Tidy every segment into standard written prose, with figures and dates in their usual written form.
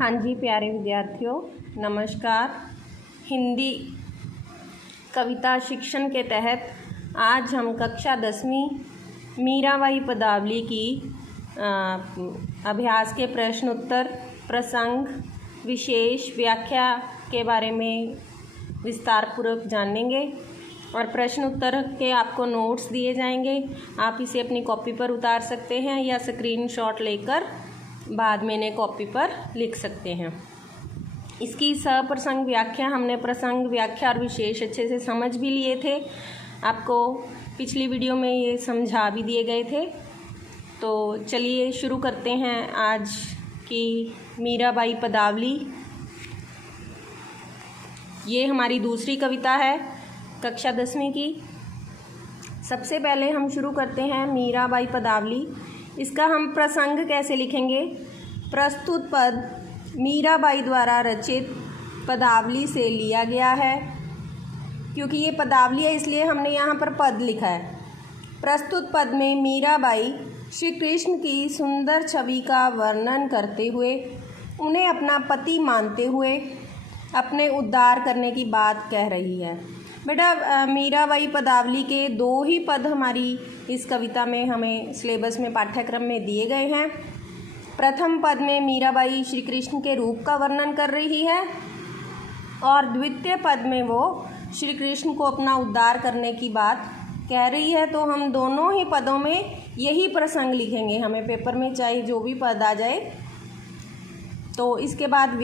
हाँ जी प्यारे विद्यार्थियों, नमस्कार। हिंदी कविता शिक्षण के तहत आज हम कक्षा 10वीं मीराबाई पदावली की अभ्यास के प्रश्न उत्तर, प्रसंग, विशेष व्याख्या के बारे में विस्तार पूर्वक जानेंगे और प्रश्न उत्तर के आपको नोट्स दिए जाएंगे। आप इसे अपनी कॉपी पर उतार सकते हैं या स्क्रीनशॉट लेकर बाद में इन्हें कॉपी पर लिख सकते हैं। इसकी सप्रसंग व्याख्या हमने प्रसंग, व्याख्या और विशेष अच्छे से समझ भी लिए थे। आपको पिछली वीडियो में ये समझा भी दिए गए थे। तो चलिए शुरू करते हैं आज की मीराबाई पदावली। ये हमारी दूसरी कविता है कक्षा 10वीं की। सबसे पहले हम शुरू करते हैं मीराबाई पदावली। इसका हम प्रसंग कैसे लिखेंगे? प्रस्तुत पद मीराबाई द्वारा रचित पदावली से लिया गया है। क्योंकि ये पदावली है इसलिए हमने यहाँ पर पद लिखा है। प्रस्तुत पद में मीराबाई श्री कृष्ण की सुंदर छवि का वर्णन करते हुए उन्हें अपना पति मानते हुए अपने उद्धार करने की बात कह रही है। बेटा मीराबाई पदावली के 2 ही पद हमारी इस कविता में हमें सिलेबस में पाठ्यक्रम में दिए गए हैं। प्रथम पद में मीराबाई श्री कृष्ण के रूप का वर्णन कर रही है और द्वितीय पद में वो श्री कृष्ण को अपना उद्धार करने की बात कह रही है। तो हम दोनों ही पदों में यही प्रसंग लिखेंगे, हमें पेपर में चाहे जो भी पद आ जाए। तो इसके बाद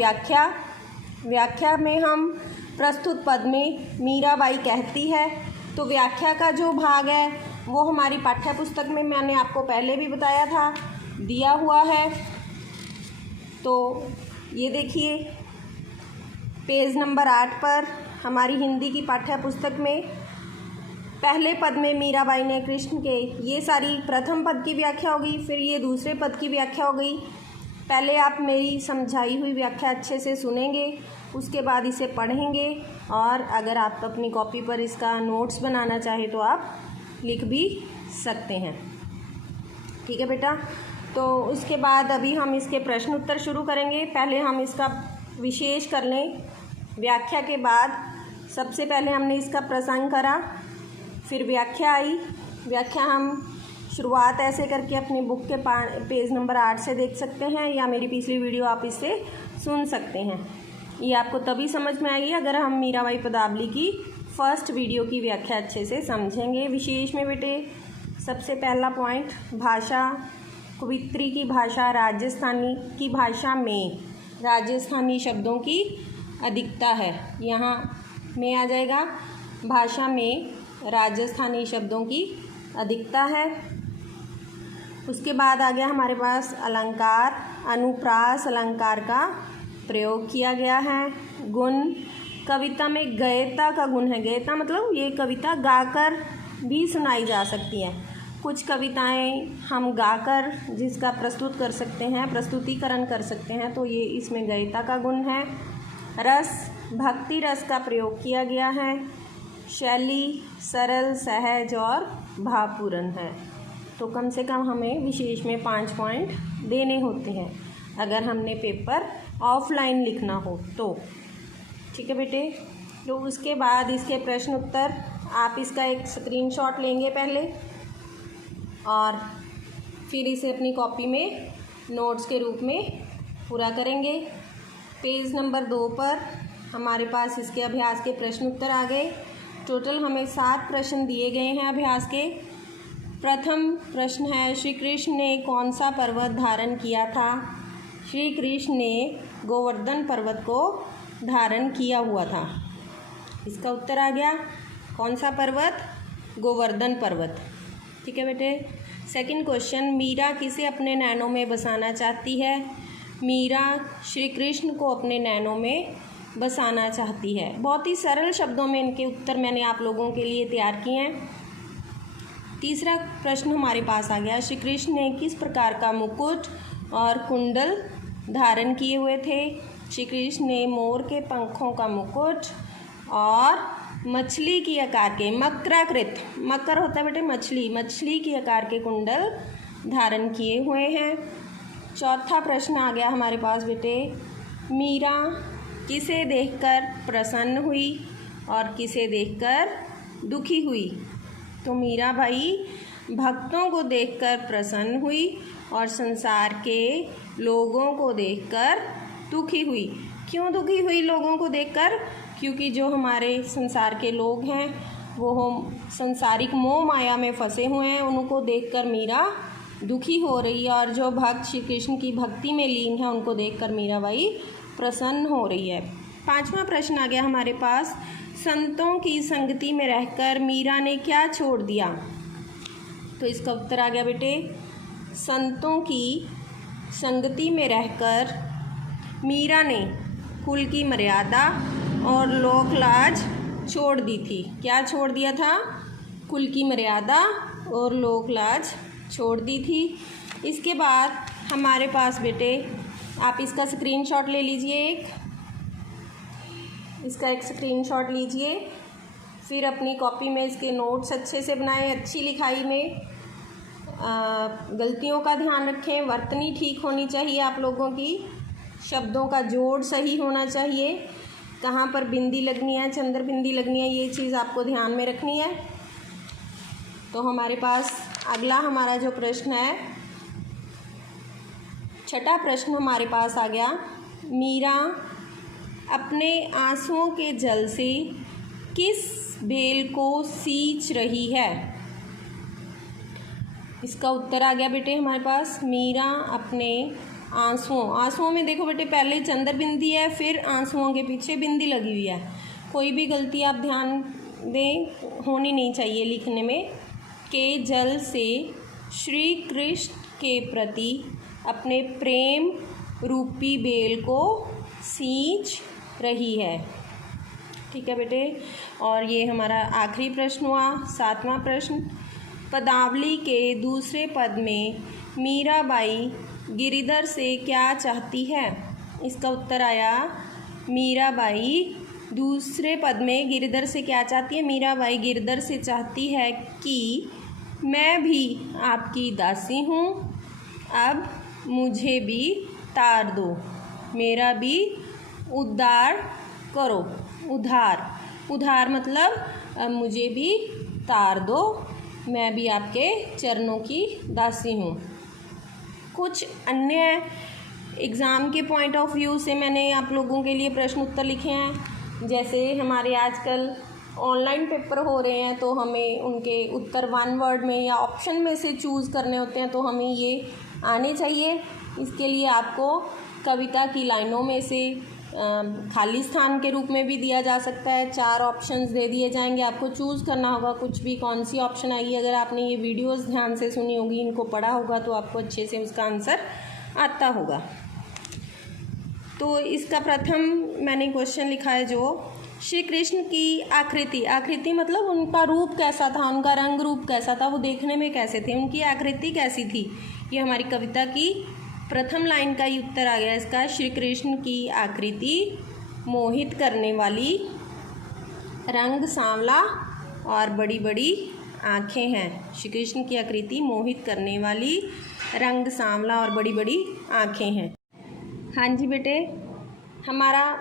व्याख्या में हम प्रस्तुत पद में मीराबाई कहती है, तो व्याख्या का जो भाग है वो हमारी पाठ्य पुस्तक में मैंने आपको पहले भी बताया था, दिया हुआ है। तो ये देखिए पेज नंबर 8 पर हमारी हिंदी की पाठ्य पुस्तक में पहले पद में मीराबाई ने कृष्ण के, ये सारी प्रथम पद की व्याख्या होगी, फिर ये दूसरे पद की व्याख्या हो गई। पहले आप मेरी समझाई हुई व्याख्या अच्छे से सुनेंगे, उसके बाद इसे पढ़ेंगे और अगर आप अपनी कॉपी पर इसका नोट्स बनाना चाहें तो आप लिख भी सकते हैं। ठीक है बेटा। तो उसके बाद अभी हम इसके प्रश्न उत्तर शुरू करेंगे। पहले हम इसका विशेष कर लें। व्याख्या के बाद सबसे पहले हमने इसका प्रसंग करा, फिर व्याख्या आई। व्याख्या हम शुरुआत ऐसे करके अपनी बुक के पेज नंबर 8 से देख सकते हैं या मेरी पिछली वीडियो आप इससे सुन सकते हैं। ये आपको तभी समझ में आएगी अगर हम मीराबाई पदावली की फर्स्ट वीडियो की व्याख्या अच्छे से समझेंगे। विशेष में बेटे सबसे पहला पॉइंट, भाषा। कवित्री की भाषा राजस्थानी की भाषा में राजस्थानी शब्दों की अधिकता है। यहाँ में आ जाएगा, भाषा में राजस्थानी शब्दों की अधिकता है। उसके बाद आ गया हमारे पास अलंकार, अनुप्रास अलंकार का प्रयोग किया गया है। गुण, कविता में गयता का गुण है। गयता मतलब ये कविता गाकर भी सुनाई जा सकती है। कुछ कविताएं हम गाकर जिसका प्रस्तुत कर सकते हैं, प्रस्तुतिकरण कर सकते हैं, तो ये इसमें गयता का गुण है। रस, भक्ति रस का प्रयोग किया गया है। शैली सरल, सहज और भावपूर्ण है। तो कम से कम हमें विशेष में 5 पॉइंट देने होते हैं अगर हमने पेपर ऑफलाइन लिखना हो तो। ठीक है बेटे। तो उसके बाद इसके प्रश्न उत्तर, आप इसका एक स्क्रीनशॉट लेंगे पहले और फिर इसे अपनी कॉपी में नोट्स के रूप में पूरा करेंगे। पेज नंबर 2 पर हमारे पास इसके अभ्यास के प्रश्न उत्तर आ गए। टोटल हमें 7 प्रश्न दिए गए हैं अभ्यास के। प्रथम प्रश्न है, श्री कृष्ण ने कौन सा पर्वत धारण किया था? श्री कृष्ण ने गोवर्धन पर्वत को धारण किया हुआ था। इसका उत्तर आ गया कौन सा पर्वत? गोवर्धन पर्वत। ठीक है बेटे। सेकंड क्वेश्चन, मीरा किसे अपने नैनों में बसाना चाहती है? मीरा श्री कृष्ण को अपने नैनों में बसाना चाहती है। बहुत ही सरल शब्दों में इनके उत्तर मैंने आप लोगों के लिए तैयार किए हैं। तीसरा प्रश्न हमारे पास आ गया, श्री कृष्ण ने किस प्रकार का मुकुट और कुंडल धारण किए हुए थे? श्री कृष्ण ने मोर के पंखों का मुकुट और मछली की आकार के, मकराकृत, मकर होता है बेटे मछली, मछली की आकार के कुंडल धारण किए हुए हैं। चौथा प्रश्न आ गया हमारे पास बेटे, मीरा किसे देखकर प्रसन्न हुई और किसे देखकर दुखी हुई? तो मीराबाई भक्तों को देखकर प्रसन्न हुई और संसार के लोगों को देखकर दुखी हुई। क्यों दुखी हुई लोगों को देखकर? क्योंकि जो हमारे संसार के लोग हैं वो संसारिक मोह माया में फंसे हुए हैं, उनको देखकर मीरा दुखी हो रही है, और जो भक्त श्री कृष्ण की भक्ति में लीन है उनको देखकर मीराबाई प्रसन्न हो रही है। 5वां प्रश्न आ गया हमारे पास, संतों की संगति में रहकर मीरा ने क्या छोड़ दिया? तो इसका उत्तर आ गया बेटे, संतों की संगति में रहकर मीरा ने कुल की मर्यादा और लोक लाज छोड़ दी थी। क्या छोड़ दिया था? कुल की मर्यादा और लोक लाज छोड़ दी थी। इसके बाद हमारे पास बेटे, आप इसका स्क्रीनशॉट ले लीजिए, इसका एक स्क्रीनशॉट लीजिए, फिर अपनी कॉपी में इसके नोट्स अच्छे से बनाएं, अच्छी लिखाई में गलतियों का ध्यान रखें, वर्तनी ठीक होनी चाहिए आप लोगों की, शब्दों का जोड़ सही होना चाहिए, कहाँ पर बिंदी लगनी है, चंद्र बिंदी लगनी है, ये चीज़ आपको ध्यान में रखनी है। तो हमारे पास अगला हमारा जो प्रश्न है, 6ठा प्रश्न हमारे पास आ गया, मीरा अपने आंसुओं के जल से किस बेल को सींच रही है? इसका उत्तर आ गया बेटे हमारे पास, मीरा अपने आंसुओं में देखो बेटे, पहले चंद्र बिंदी है, फिर आंसुओं के पीछे बिंदी लगी हुई है। कोई भी गलती आप ध्यान दें, होनी नहीं चाहिए लिखने में। के जल से श्री कृष्ण के प्रति अपने प्रेम रूपी बेल को सींच रही है। ठीक है बेटे, और ये हमारा आखिरी प्रश्न हुआ, 7वां प्रश्न, पदावली के दूसरे पद में मीराबाई गिरिधर से क्या चाहती है? इसका उत्तर आया, मीराबाई दूसरे पद में गिरिधर से क्या चाहती है? मीराबाई गिरिधर से चाहती है कि मैं भी आपकी दासी हूँ, अब मुझे भी तार दो, मेरा भी उद्धार करो। उद्धार मतलब मुझे भी तार दो, मैं भी आपके चरणों की दासी हूँ। कुछ अन्य एग्ज़ाम के पॉइंट ऑफ व्यू से मैंने आप लोगों के लिए प्रश्न उत्तर लिखे हैं। जैसे हमारे आजकल ऑनलाइन पेपर हो रहे हैं, तो हमें उनके उत्तर 1 वर्ड में या ऑप्शन में से चूज़ करने होते हैं, तो हमें ये आने चाहिए। इसके लिए आपको कविता की लाइनों में से खाली स्थान के रूप में भी दिया जा सकता है, 4 ऑप्शंस दे दिए जाएंगे, आपको चूज़ करना होगा कुछ भी, कौन सी ऑप्शन आएगी। अगर आपने ये वीडियोस ध्यान से सुनी होगी, इनको पढ़ा होगा, तो आपको अच्छे से उसका आंसर आता होगा। तो इसका प्रथम मैंने क्वेश्चन लिखा है, जो श्री कृष्ण की आकृति मतलब उनका रूप कैसा था, उनका रंग रूप कैसा था, वो देखने में कैसे थे, उनकी आकृति कैसी थी। ये हमारी कविता की प्रथम लाइन का ही उत्तर आ गया इसका। श्री कृष्ण की आकृति मोहित करने वाली, रंग सांवला और बड़ी बड़ी आँखें हैं। श्री कृष्ण की आकृति मोहित करने वाली, रंग सांवला और बड़ी बड़ी आँखें हैं। हाँ जी बेटे, हमारा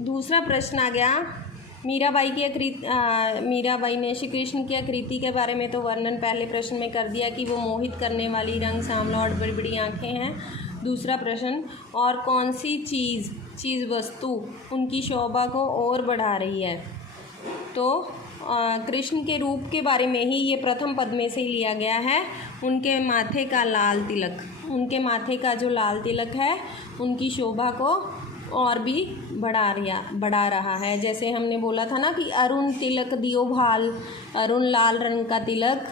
दूसरा प्रश्न आ गया, मीराबाई ने श्री कृष्ण की आकृति के बारे में तो वर्णन पहले प्रश्न में कर दिया कि वो मोहित करने वाली, रंग सांवला और बड़ी बड़ी आँखें हैं। दूसरा प्रश्न, और कौन सी चीज़ वस्तु उनकी शोभा को और बढ़ा रही है? तो कृष्ण के रूप के बारे में ही ये प्रथम पद में से ही लिया गया है। उनके माथे का लाल तिलक, उनके माथे का जो लाल तिलक है उनकी शोभा को और भी बढ़ा रहा है। जैसे हमने बोला था ना कि अरुण तिलक दियो भाल, अरुण लाल रंग का तिलक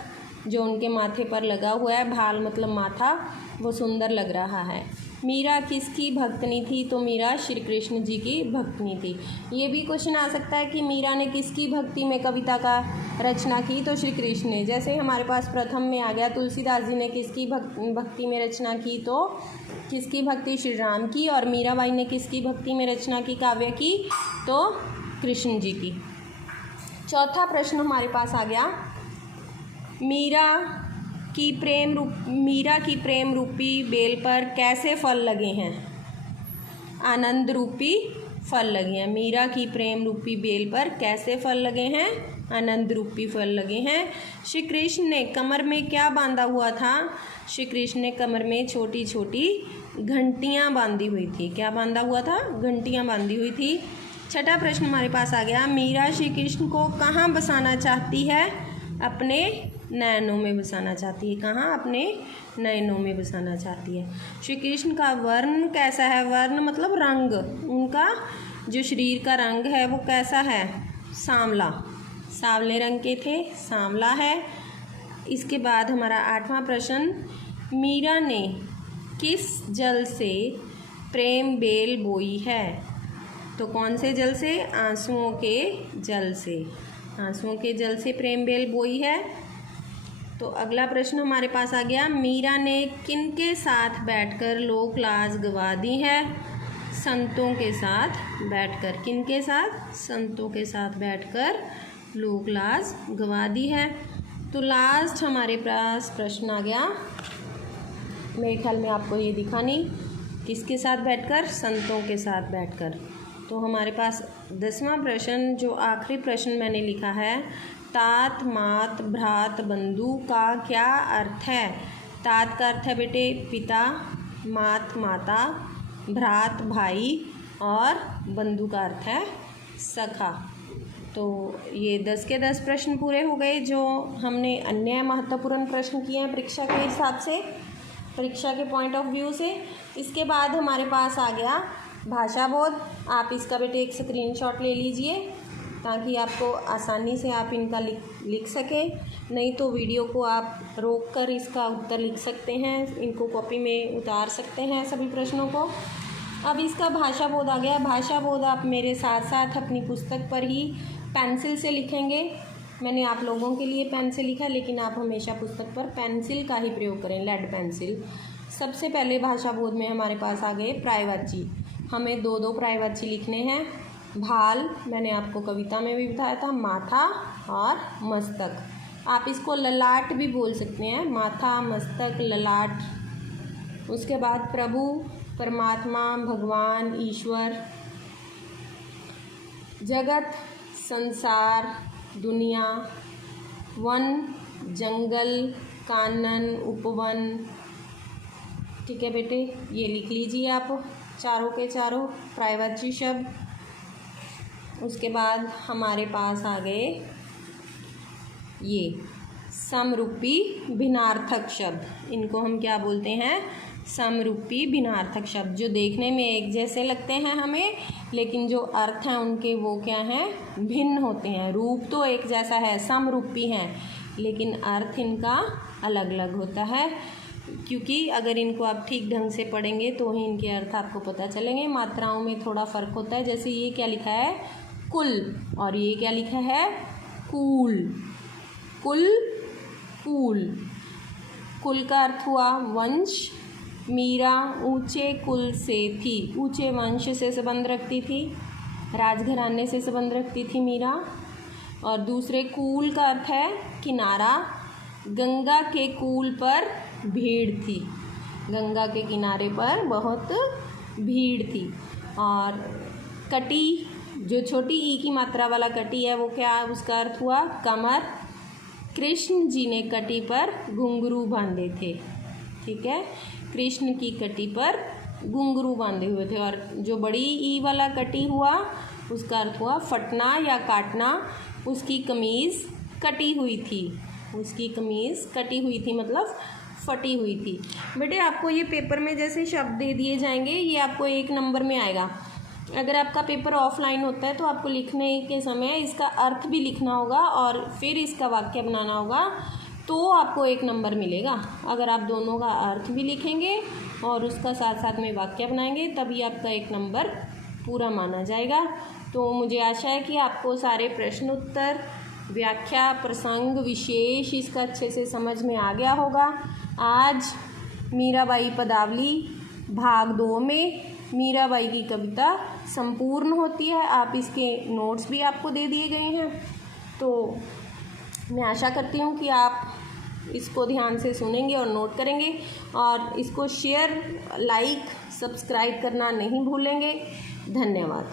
जो उनके माथे पर लगा हुआ है, भाल मतलब माथा, वो सुंदर लग रहा है। मीरा किसकी भक्तनी थी? तो मीरा श्री कृष्ण जी की भक्तनी थी। ये भी क्वेश्चन आ सकता है कि मीरा ने किसकी भक्ति में कविता का रचना की? तो श्री कृष्ण ने। जैसे हमारे पास प्रथम में आ गया, तुलसीदास जी ने किसकी भक्ति में रचना की? तो किसकी भक्ति? श्री राम की। और मीराबाई ने किसकी भक्ति में रचना की, काव्य की? तो कृष्ण जी की। चौथा प्रश्न हमारे पास आ गया, मीरा की प्रेम रूपी बेल पर कैसे फल लगे हैं? आनंद रूपी फल लगे हैं। मीरा की प्रेम रूपी बेल पर कैसे फल लगे हैं? आनंद रूपी फल लगे हैं। श्री कृष्ण ने कमर में क्या बांधा हुआ था? श्री कृष्ण ने कमर में छोटी छोटी घंटियाँ बांधी हुई थी। क्या बांधा हुआ था? घंटियाँ बांधी हुई थी। छठा प्रश्न हमारे पास आ गया, मीरा श्री कृष्ण को कहाँ बसाना चाहती है? अपने नयनों में बसाना चाहती है। कहाँ? अपने नयनों में बसाना चाहती है। श्री कृष्ण का वर्ण कैसा है? वर्ण मतलब रंग। उनका जो शरीर का रंग है वो कैसा है? सांवला, सांवले रंग के थे, सांवला है। इसके बाद हमारा आठवां प्रश्न, मीरा ने किस जल से प्रेम बेल बोई है? तो कौन से जल से? आंसुओं के जल से। आंसुओं के जल से प्रेम बेल बोई है। तो अगला प्रश्न हमारे पास आ गया, मीरा ने किनके साथ बैठकर लोक लाज गवा दी है? संतों के साथ बैठकर। किनके साथ? संतों के साथ बैठकर लोक लाज गवा दी है। तो लास्ट हमारे पास प्रश्न आ गया, मेरे ख्याल में आपको ये दिखा नहीं, किसके साथ बैठकर? संतों के साथ बैठकर। तो हमारे पास 10वां प्रश्न, जो आखिरी प्रश्न मैंने लिखा है, तात मात भ्रात बंधु का क्या अर्थ है? तात का अर्थ है बेटे पिता, मात माता, भ्रात भाई और बंधु का अर्थ है सखा। तो ये 10 के 10 प्रश्न पूरे हो गए जो हमने अन्य महत्वपूर्ण प्रश्न किए हैं परीक्षा के हिसाब से, परीक्षा के पॉइंट ऑफ व्यू से। इसके बाद हमारे पास आ गया भाषा बोध। आप इसका बेटे एक स्क्रीनशॉट ले लीजिए ताकि आपको आसानी से आप इनका लिख सकें, नहीं तो वीडियो को आप रोक कर इसका उत्तर लिख सकते हैं, इनको कॉपी में उतार सकते हैं सभी प्रश्नों को। अब इसका भाषा बोध आ गया। भाषा बोध आप मेरे साथ साथ अपनी पुस्तक पर ही पेंसिल से लिखेंगे। मैंने आप लोगों के लिए पेन से लिखा, लेकिन आप हमेशा पुस्तक पर पेंसिल का ही प्रयोग करें, लेड पेंसिल। सबसे पहले भाषा बोध में हमारे पास आ गए प्रायवाची। हमें 2-2 प्रायवाची लिखने हैं। भाल मैंने आपको कविता में भी बताया था, माथा और मस्तक। आप इसको ललाट भी बोल सकते हैं, माथा, मस्तक, ललाट। उसके बाद प्रभु, परमात्मा, भगवान, ईश्वर, जगत, संसार, दुनिया, वन, जंगल, कानन, उपवन। ठीक है बेटे, ये लिख लीजिए आप चारों के चारों प्रायवाची शब्द। उसके बाद हमारे पास आ गए ये समरूपी भिन्नार्थक शब्द। इनको हम क्या बोलते हैं? समरूपी भिन्नार्थक शब्द, जो देखने में एक जैसे लगते हैं हमें, लेकिन जो अर्थ हैं उनके वो क्या हैं? भिन्न होते हैं। रूप तो एक जैसा है, समरूपी हैं, लेकिन अर्थ इनका अलग अलग होता है। क्योंकि अगर इनको आप ठीक ढंग से पढ़ेंगे तो ही इनके अर्थ आपको पता चलेंगे। मात्राओं में थोड़ा फ़र्क होता है, जैसे ये क्या लिखा है? कुल, और ये क्या लिखा है? कूल। कुल, कूल। कुल का अर्थ हुआ वंश। मीरा ऊंचे कुल से थी, ऊंचे वंश से संबंध रखती थी, राजघराने से संबंध रखती थी मीरा। और दूसरे कूल का अर्थ है किनारा। गंगा के कूल पर भीड़ थी, गंगा के किनारे पर बहुत भीड़ थी। और कटी, जो छोटी ई की मात्रा वाला कटी है वो क्या? उसका अर्थ हुआ कमर। कृष्ण जी ने कटी पर घुंघरू बांधे थे। ठीक है, कृष्ण की कटी पर घुंघरू बांधे हुए थे। और जो बड़ी ई वाला कटी हुआ उसका अर्थ हुआ फटना या काटना। उसकी कमीज़ कटी हुई थी, उसकी कमीज़ कटी हुई थी मतलब फटी हुई थी। बेटे आपको ये पेपर में जैसे शब्द दे दिए जाएंगे, ये आपको 1 नंबर में आएगा। अगर आपका पेपर ऑफलाइन होता है तो आपको लिखने के समय इसका अर्थ भी लिखना होगा और फिर इसका वाक्य बनाना होगा, तो आपको 1 नंबर मिलेगा। अगर आप दोनों का अर्थ भी लिखेंगे और उसका साथ साथ में वाक्य बनाएंगे तभी आपका 1 नंबर पूरा माना जाएगा। तो मुझे आशा है कि आपको सारे प्रश्न उत्तर, व्याख्या, प्रसंग, विशेष इसका अच्छे से समझ में आ गया होगा। आज मीराबाई पदावली भाग 2 में मीराबाई की कविता संपूर्ण होती है। आप इसके नोट्स भी आपको दे दिए गए हैं, तो मैं आशा करती हूँ कि आप इसको ध्यान से सुनेंगे और नोट करेंगे और इसको शेयर, लाइक, सब्सक्राइब करना नहीं भूलेंगे। धन्यवाद।